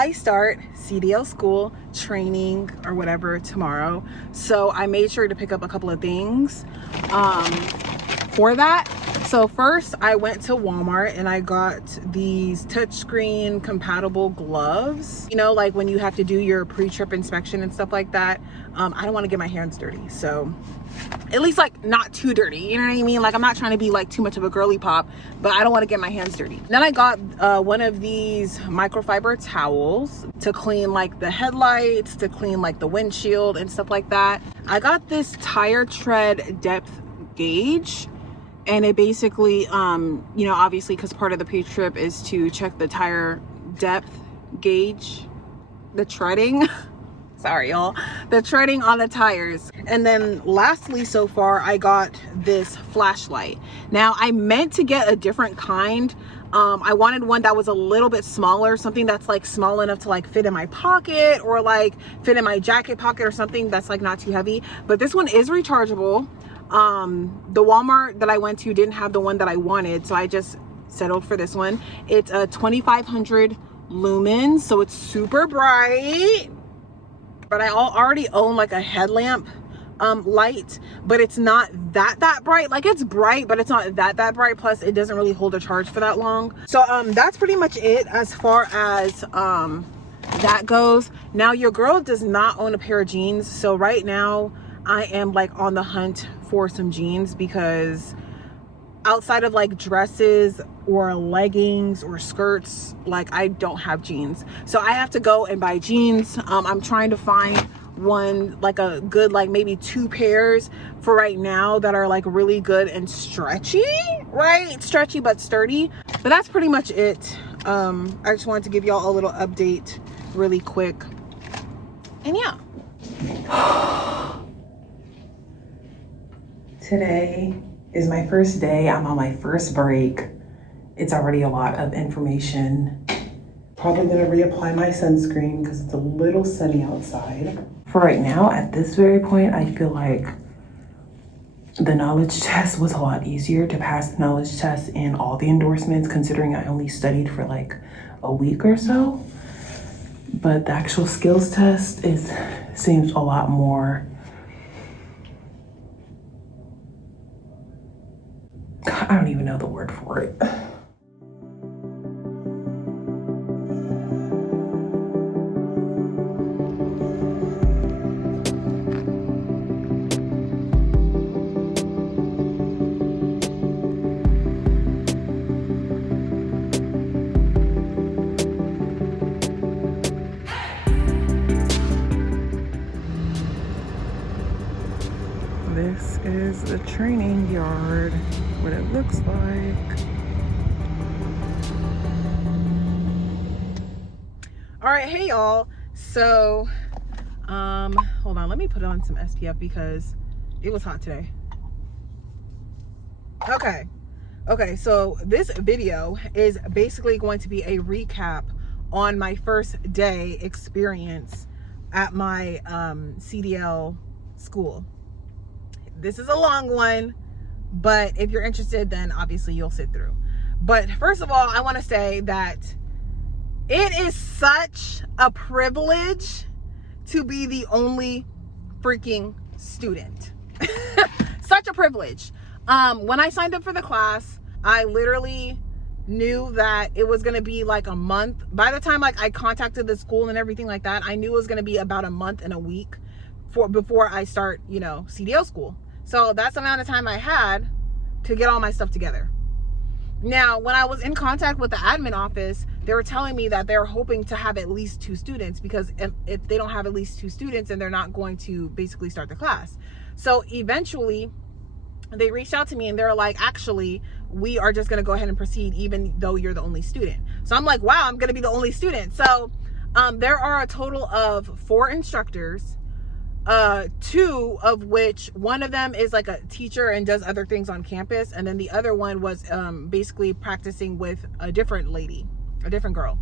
I start CDL school training or whatever tomorrow, so I made sure to pick up a couple of things for that. So first I went to Walmart and I got these touchscreen compatible gloves, you know, like when you have to do your pre-trip inspection and stuff like that. I don't want to get my hands dirty, so at least like not too dirty, you know what I mean? Like I'm not trying to be like too much of a girly pop, but I don't want to get my hands dirty. Then I got one of these microfiber towels to clean like the headlights, to clean like the windshield and stuff like that. I got this tire tread depth gauge, and it basically you know, obviously because part of the pre-trip is to check the tire depth gauge, the treading sorry y'all, the treading on the tires. And then lastly, so far I got this flashlight. Now I meant to get a different kind. I wanted one that was a little bit smaller, something that's like small enough to like fit in my pocket or like fit in my jacket pocket or something that's like not too heavy. But this one is rechargeable. The Walmart that I went to didn't have the one that I wanted, so I just settled for this one. It's a 2500 lumens, so it's super bright. But I already own like a headlamp light, but it's not that bright. Like it's bright, but it's not that bright. Plus it doesn't really hold a charge for that long. So that's pretty much it as far as that goes. Now your girl does not own a pair of jeans, so right now I am like on the hunt for some jeans, because outside of like dresses or leggings or skirts, like I don't have jeans, so I have to go and buy jeans. I'm trying to find one, like a good, like maybe 2 pairs for right now that are like really good and stretchy, right? Stretchy but sturdy. But that's pretty much it. I just wanted to give y'all a little update really quick, and yeah. Today is my first day. I'm on my first break. It's already a lot of information. Probably gonna reapply my sunscreen because it's a little sunny outside. For right now, at this very point, I feel like the knowledge test was a lot easier to pass the knowledge test and all the endorsements, considering I only studied for like a week or so. But the actual skills test seems a lot more, I don't even know the word for it. This is the training yard, what it looks like. All right, hey y'all. So hold on, let me put on some SPF because it was hot today. Okay, so this video is basically going to be a recap on my first day experience at my CDL school. This is a long one, but if you're interested, then obviously you'll sit through. But first of all, I want to say that it is such a privilege to be the only freaking student. Such a privilege. When I signed up for the class, I literally knew that it was going to be like a month. By the time like I contacted the school and everything like that, I knew it was going to be about a month and a week before I start, you know, CDL school. So that's the amount of time I had to get all my stuff together. Now, when I was in contact with the admin office, they were telling me that they're hoping to have at least 2 students, because if they don't have at least 2 students, then they're not going to basically start the class. So eventually they reached out to me and they're like, actually, we are just going to go ahead and proceed even though you're the only student. So I'm like, wow, I'm going to be the only student. So there are a total of 4 instructors, 2 of which, one of them is like a teacher and does other things on campus, and then the other one was basically practicing with a different lady, a different girl.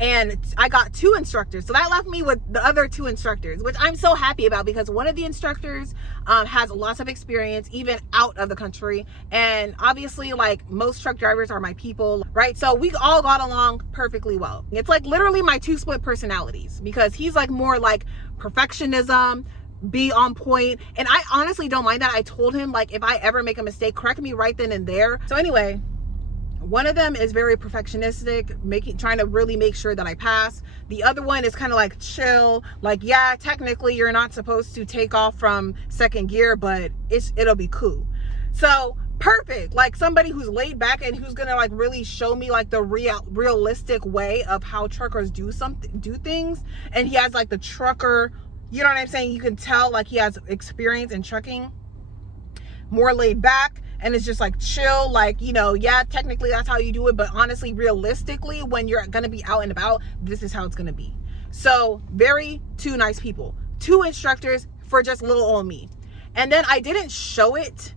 and I got 2 instructors. So that left me with the other 2 instructors, which I'm so happy about, because one of the instructors has lots of experience even out of the country, and obviously like most truck drivers are my people, right? So we all got along perfectly well. It's like literally my 2 split personalities, because he's like more like perfectionism, be on point, and I honestly don't mind that. I told him, like, if I ever make a mistake, correct me right then and there. So anyway, one of them is very perfectionistic, trying to really make sure that I pass. The other one is kind of like chill, like, yeah, technically you're not supposed to take off from 2nd gear, but it'll be cool. So perfect, like somebody who's laid back and who's gonna like really show me like the realistic way of how truckers do things. And he has like the trucker, you know what I'm saying? You can tell like he has experience in trucking, more laid back. And it's just like chill, like, you know, yeah, technically that's how you do it, but honestly, realistically, when you're gonna be out and about, this is how it's gonna be. So 2 nice people, 2 instructors for just little old me. And then I didn't show it,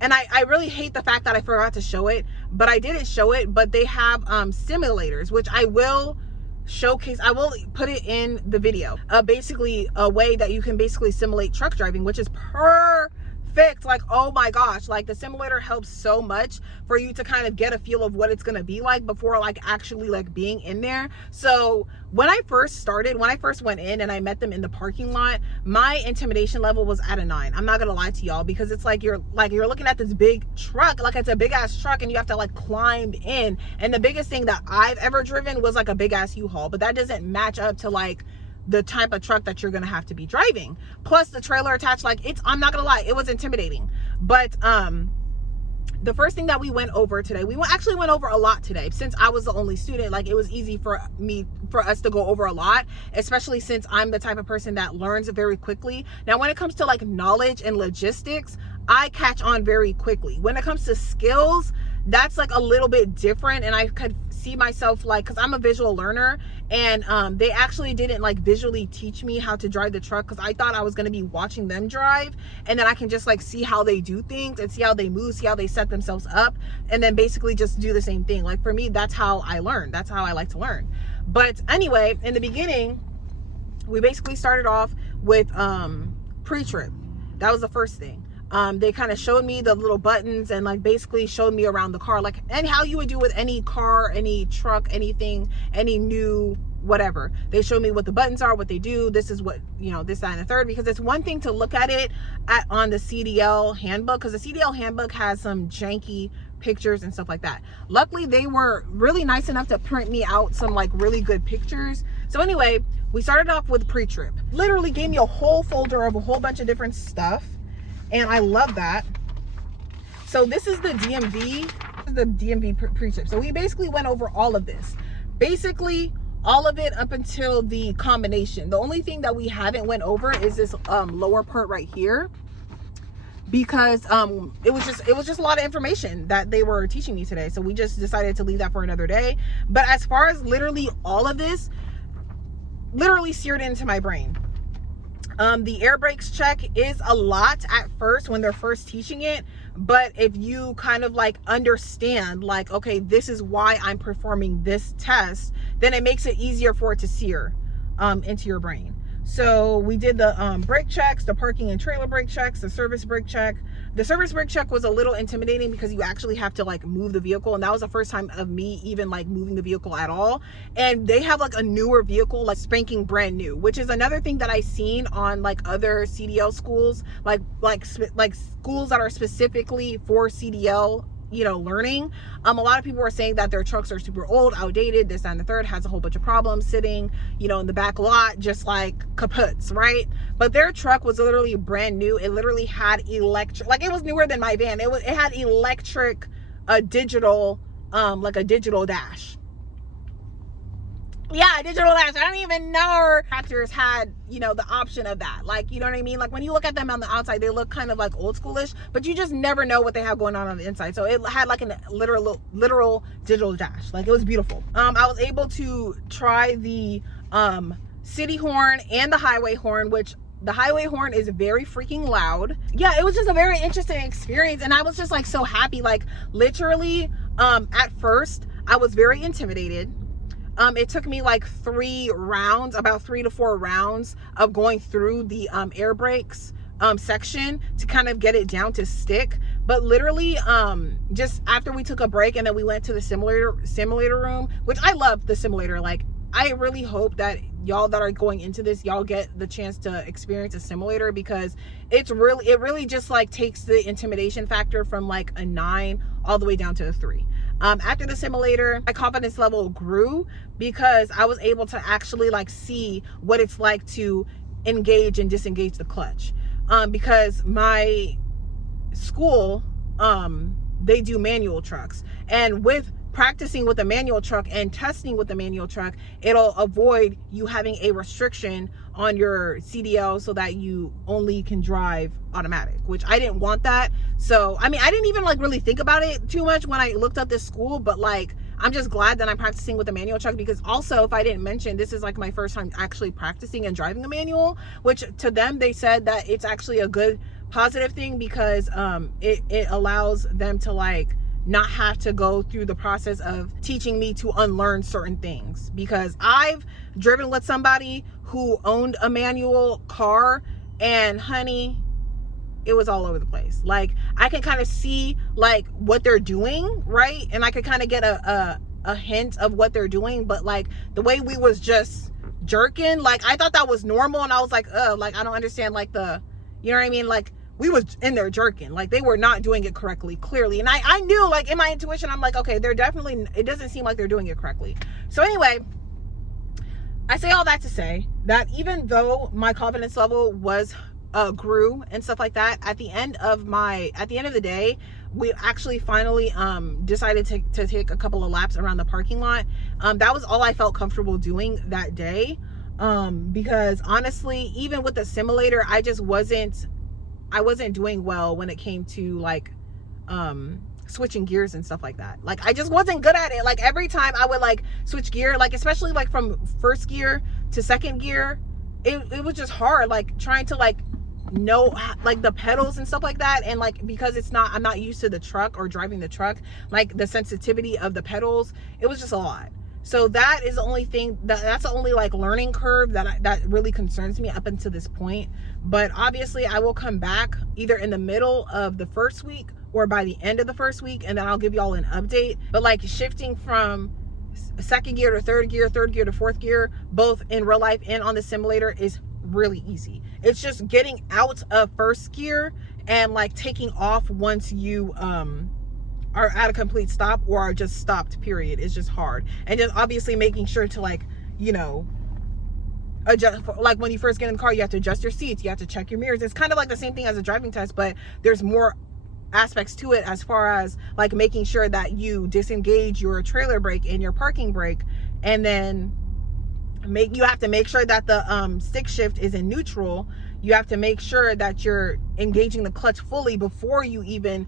and I really hate the fact that I forgot to show it, but I didn't show it. But they have simulators, which I will showcase. I will put it in the video. Basically a way that you can basically simulate truck driving, which is perfect. Like, oh my gosh, like the simulator helps so much for you to kind of get a feel of what it's gonna be like before like actually like being in there. So when I first went in and I met them in the parking lot, my intimidation level was at a 9. I'm not gonna lie to y'all, because it's like you're looking at this big truck, like it's a big ass truck, and you have to like climb in. And the biggest thing that I've ever driven was like a big ass U-Haul, but that doesn't match up to like the type of truck that you're gonna have to be driving, plus the trailer attached. Like, it's, I'm not gonna lie, it was intimidating. But the first thing that we went over today, we actually went over a lot today, since I was the only student. Like, it was easy for us to go over a lot, especially since I'm the type of person that learns very quickly. Now, when it comes to like knowledge and logistics, I catch on very quickly. When it comes to skills, that's like a little bit different, and I could see myself, like, because I'm a visual learner, and they actually didn't like visually teach me how to drive the truck, because I thought I was going to be watching them drive, and then I can just like see how they do things and see how they move, see how they set themselves up, and then basically just do the same thing. Like, for me, that's how I learn. That's how I like to learn. But anyway, in the beginning, we basically started off with pre-trip. That was the first thing. They kind of showed me the little buttons and like basically showed me around the car, like, and how you would do with any car, any truck, anything, any new whatever. They showed me what the buttons are, what they do. This is what, you know, this, that, and the third, because it's one thing to look at it on the CDL handbook, because the CDL handbook has some janky pictures and stuff like that. Luckily, they were really nice enough to print me out some like really good pictures. So anyway, we started off with pre-trip. Literally gave me a whole folder of a whole bunch of different stuff. And I love that. So this is the DMV pre-trip. So we basically went over all of this. Basically, all of it up until the combination. The only thing that we haven't went over is this lower part right here, because it was just a lot of information that they were teaching me today. So we just decided to leave that for another day. But as far as literally all of this, literally seared into my brain. The air brakes check is a lot at first when they're first teaching it, but if you kind of like understand, like, okay, this is why I'm performing this test, then it makes it easier for it to sear into your brain. So we did the brake checks, the parking and trailer brake checks, the service brake check. The service brake check was a little intimidating because you actually have to like move the vehicle, and that was the first time of me even like moving the vehicle at all. And they have like a newer vehicle, like spanking brand new, which is another thing that I seen on like other CDL schools, like schools that are specifically for CDL, you know, learning. A lot of people were saying that their trucks are super old, outdated, this, that, and the third, has a whole bunch of problems sitting, you know, in the back lot, just like kaputs, right? But their truck was literally brand new. It literally had electric, like, it was newer than my van. It had electric, digital, like a digital dash. Yeah, digital dash. I don't even know tractors had, you know, the option of that. Like, you know what I mean? Like, when you look at them on the outside, they look kind of like old schoolish, but you just never know what they have going on the inside. So it had like a literal digital dash. Like, it was beautiful. I was able to try the city horn and the highway horn, which the highway horn is very freaking loud. Yeah, it was just a very interesting experience, and I was just like so happy. Like, literally, at first I was very intimidated. It took me like 3 rounds, about 3 to 4 rounds of going through the air brakes section to kind of get it down to stick. But literally, just after we took a break and then we went to the simulator room, which I love the simulator. Like, I really hope that y'all that are going into this, y'all get the chance to experience a simulator, because it really just like takes the intimidation factor from like a 9 all the way down to a 3. After the simulator, my confidence level grew because I was able to actually like see what it's like to engage and disengage the clutch. Because my school, they do manual trucks, and with practicing with a manual truck and testing with the manual truck, it'll avoid you having a restriction on your CDL so that you only can drive automatic, which I didn't want that. So, I mean, I didn't even like really think about it too much when I looked up this school, but like, I'm just glad that I'm practicing with a manual truck, because also, if I didn't mention, this is like my first time actually practicing and driving a manual, which to them, they said that it's actually a good positive thing, because it allows them to like not have to go through the process of teaching me to unlearn certain things, because I've driven with somebody who owned a manual car, and honey, it was all over the place. Like, I can kind of see like what they're doing, right? And I could kind of get a hint of what they're doing, but like the way we was just jerking, like I thought that was normal, and I was like, like I don't understand like the, you know what I mean? Like, we was in there jerking, like they were not doing it correctly, clearly. And I knew, like in my intuition, I'm like, okay, they're definitely, it doesn't seem like they're doing it correctly. So anyway, I say all that to say that even though my confidence level was grew and stuff like that, at the end of the day, we actually finally decided to take a couple of laps around the parking lot. That was all I felt comfortable doing that day, because honestly, even with the simulator, I wasn't doing well when it came to like switching gears and stuff like that. Like, I just wasn't good at it. Like, every time I would like switch gear, like especially like from first gear to second gear, it was just hard, like trying to like know like the pedals and stuff like that. And like, because I'm not used to the truck or driving the truck, like the sensitivity of the pedals, it was just a lot. So that is the only thing that's the only like learning curve that really concerns me up until this point. But obviously I will come back either in the middle of the first week or by the end of the first week, and then I'll give y'all an update. But like, shifting from second gear to third gear to fourth gear, both in real life and on the simulator, is really easy. It's just getting out of first gear and like taking off once you are at a complete stop or are just stopped, period. It's just hard. And just obviously making sure to like, you know, adjust. Like when you first get in the car, you have to adjust your seats, you have to check your mirrors. It's kind of like the same thing as a driving test, but there's more aspects to it, as far as like making sure that you disengage your trailer brake and your parking brake, and then you have to make sure that the stick shift is in neutral. You have to make sure that you're engaging the clutch fully before you even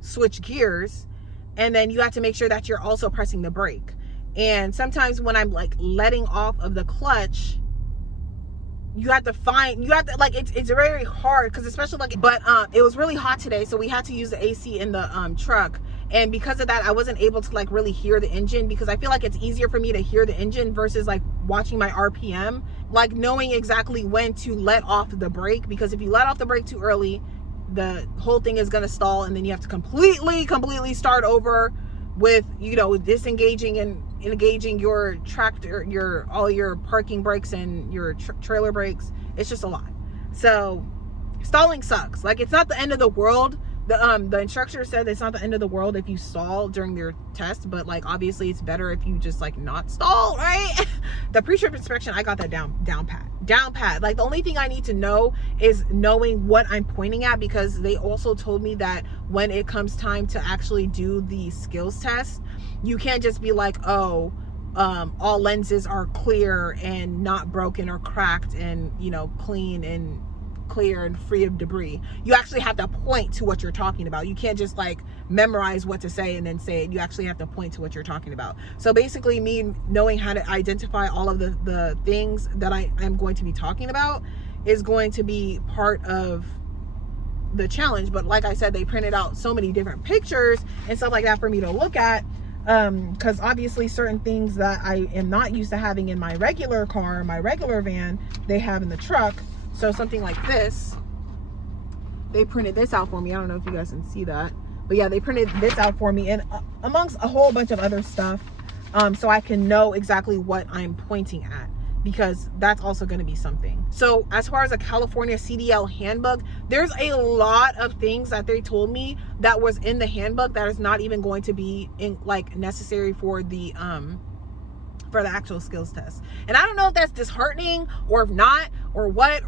switch gears, and then you have to make sure that you're also pressing the brake. And sometimes when I'm like letting off of the clutch, you have to like, it's very hard, because especially like, but it was really hot today, so we had to use the AC in the truck. And because of that, I wasn't able to like really hear the engine, because I feel like it's easier for me to hear the engine versus like watching my RPM, like knowing exactly when to let off the brake. Because if you let off the brake too early, the whole thing is going to stall, and then you have to completely start over with, you know, disengaging and engaging your tractor, all your parking brakes and your trailer brakes. It's just a lot. So stalling sucks. Like, it's not the end of the world. The instructor said it's not the end of the world if you stall during your test, but like, obviously it's better if you just like not stall, right? The pre-trip inspection, I got that down pat. Like, the only thing I need to know is knowing what I'm pointing at, because they also told me that when it comes time to actually do the skills test, you can't just be like, oh, all lenses are clear and not broken or cracked and, you know, clean and clear and free of debris. You actually have to point to what you're talking about. You can't just like memorize what to say and then say it. You actually have to point to what you're talking about. So basically, me knowing how to identify all of the things that I'm going to be talking about is going to be part of the challenge. But like I said, they printed out so many different pictures and stuff like that for me to look at. because obviously certain things that I am not used to having in my regular car, my regular van, they have in the truck. So something like this, they printed this out for me. I don't know if you guys can see that, but yeah, they printed this out for me, and amongst a whole bunch of other stuff, so I can know exactly what I'm pointing at, because that's also going to be something. So as far as a California CDL handbook, there's a lot of things that they told me that was in the handbook that is not even going to be in, like, necessary for the actual skills test. And I don't know if that's disheartening or if not, or what,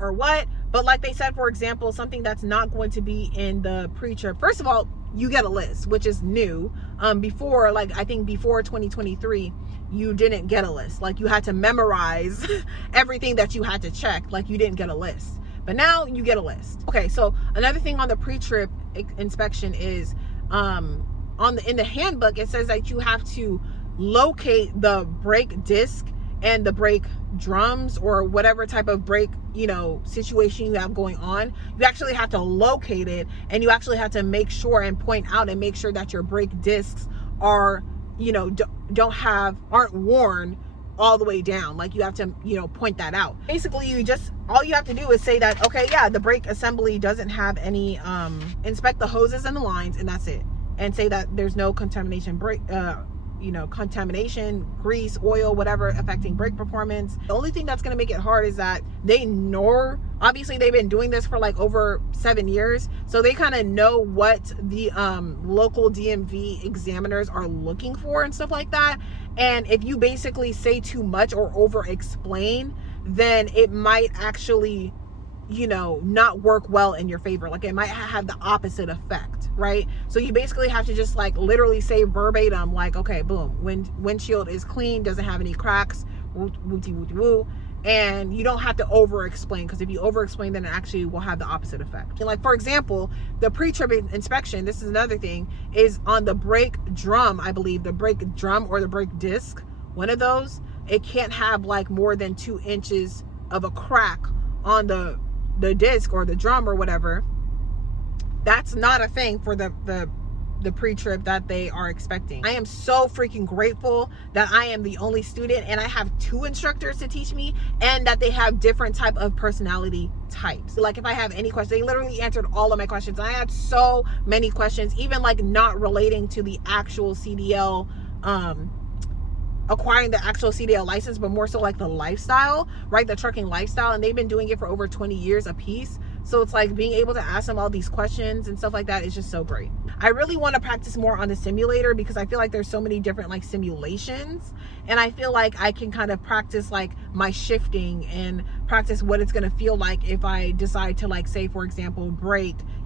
but like they said, for example, something that's not going to be in the pre-trip. First of all, you get a list, which is new. Before, like, I think before 2023, you didn't get a list. Like, you had to memorize everything that you had to check. Like, you didn't get a list, but now you get a list. Okay, so another thing on the pre-trip inspection is in the handbook, it says that you have to locate the brake disc and the brake drums, or whatever type of brake, you know, situation you have going on. You actually have to locate it, and you actually have to make sure and point out and make sure that your brake discs are, you know, aren't worn all the way down. Like, you have to, you know, point that out. Basically, all you have to do is say that, okay, yeah, the brake assembly doesn't have any, inspect the hoses and the lines, and that's it. And say that there's no contamination, contamination, grease, oil, whatever, affecting brake performance. The only thing that's going to make it hard is that obviously they've been doing this for like over 7 years, so they kind of know what the local DMV examiners are looking for and stuff like that. And if you basically say too much or over explain, then it might actually, you know, not work well in your favor. Like, it might have the opposite effect, right? So you basically have to just, like, literally say verbatim, like, okay, boom, windshield is clean, doesn't have any cracks, woo. And you don't have to over explain, because if you over explain, then it actually will have the opposite effect. And, like, for example, the pre-trip inspection, this is another thing, is on the brake drum. I believe the brake drum or the brake disc, one of those, it can't have like more than 2 inches of a crack on the disc or the drum or whatever. That's not a thing for the pre-trip that they are expecting. I am so freaking grateful that I am the only student and I have 2 instructors to teach me, and that they have different type of personality types. Like, if I have any questions, they literally answered all of my questions. I had so many questions, even like not relating to the actual CDL, acquiring the actual CDL license, but more so like the lifestyle, right? The trucking lifestyle. And they've been doing it for over 20 years a piece. So it's like being able to ask them all these questions and stuff like that is just so great. I really want to practice more on the simulator, because I feel like there's so many different like simulations, and I feel like I can kind of practice like my shifting and practice what it's going to feel like if I decide to, like, say for example,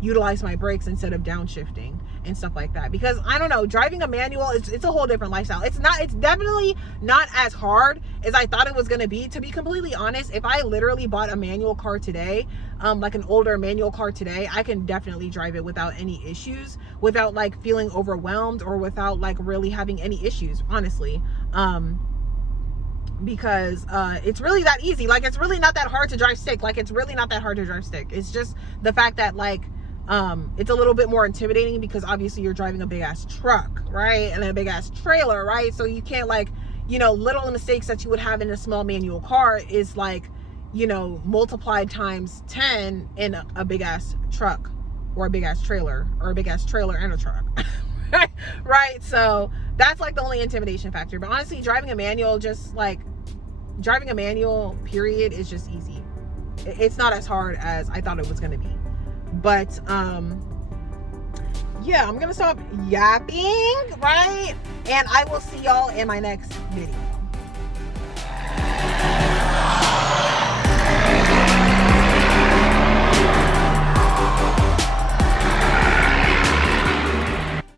utilize my brakes instead of downshifting and stuff like that. Because I don't know, driving a manual, it's a whole different lifestyle. It's definitely not as hard as I thought it was going to be. To be completely honest, if I literally bought a manual car today, like an older manual car today, I can definitely drive it without any issues, without like feeling overwhelmed, or without like really having any issues, honestly. Because it's really that easy. Like, it's really not that hard to drive stick. It's just the fact that, like, it's a little bit more intimidating, because obviously you're driving a big ass truck, right? And a big ass trailer, right? So you can't, like, you know, little mistakes that you would have in a small manual car is like, you know, multiplied times 10 in a big ass truck, or a big ass trailer, or a big ass trailer and a truck. Right? So that's like the only intimidation factor. But honestly, driving a manual period is just easy. It's not as hard as I thought it was going to be. But yeah, I'm gonna stop yapping, right? And I will see y'all in my next video.